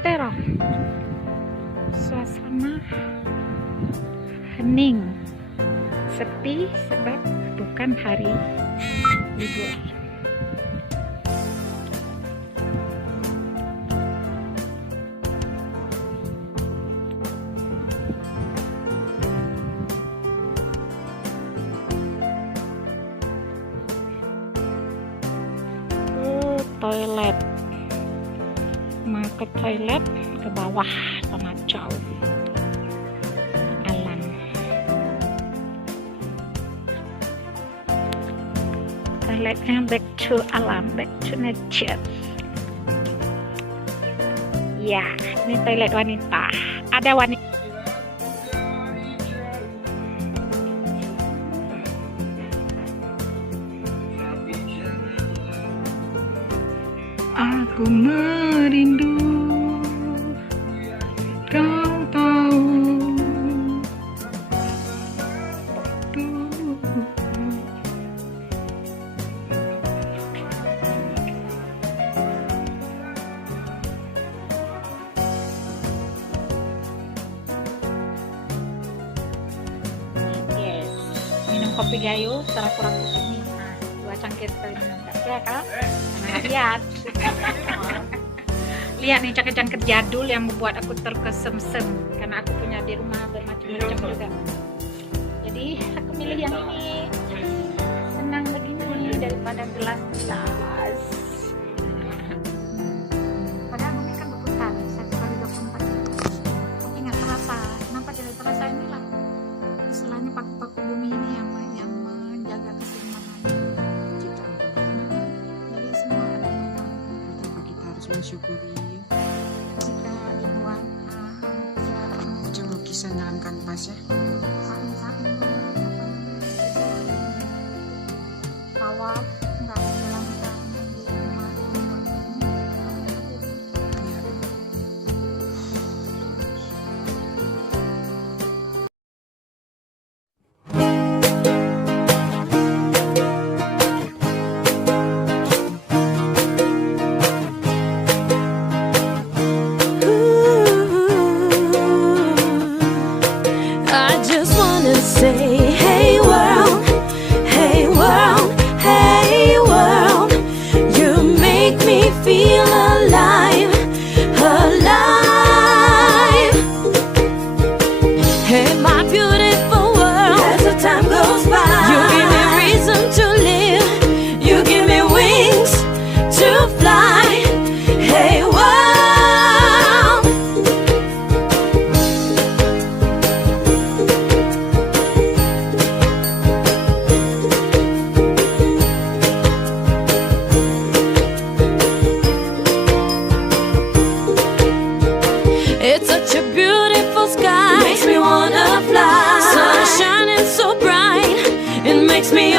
Antero. Suasana hening, sepi sebab bukan hari libur. Toilet, mau ke toilet ke bawah sama jauh alam. Toiletnya back to alam, back to nature. Ya, ini toilet wanita. Ada wanita. Aku merindu, kau tahu. Yes, minum kopi gayo secara-secara ini. Nah, 2 cangkir sekali minum, ya kan? Nah, lihat. Lihat nih cangkir-cangkir jadul yang membuat aku terkesemsem karena aku punya di rumah bermacam-macam juga. Jadi aku milih yang ini, senang begini daripada gelas-gelas. Padahal ini kan berputar 1 kali 24 tapi nggak terasa. Kenapa tidak terasa? Inilah istilahnya paku-paku bumi ini yang menjaga keseimbangan. Jadi semua ada yang kita harus mensyukuri ketika dibuat macam lukisan dalam kanvas ya. Tawaf nggak menjalankan say, hey world, hey world, hey world, you make me feel alive, alive. Hey my beautiful world, as the time goes by, you give me reason to live, you give me wings to fly. Hey world. It's such a beautiful sky, makes me wanna fly. Sun shining so bright, it makes me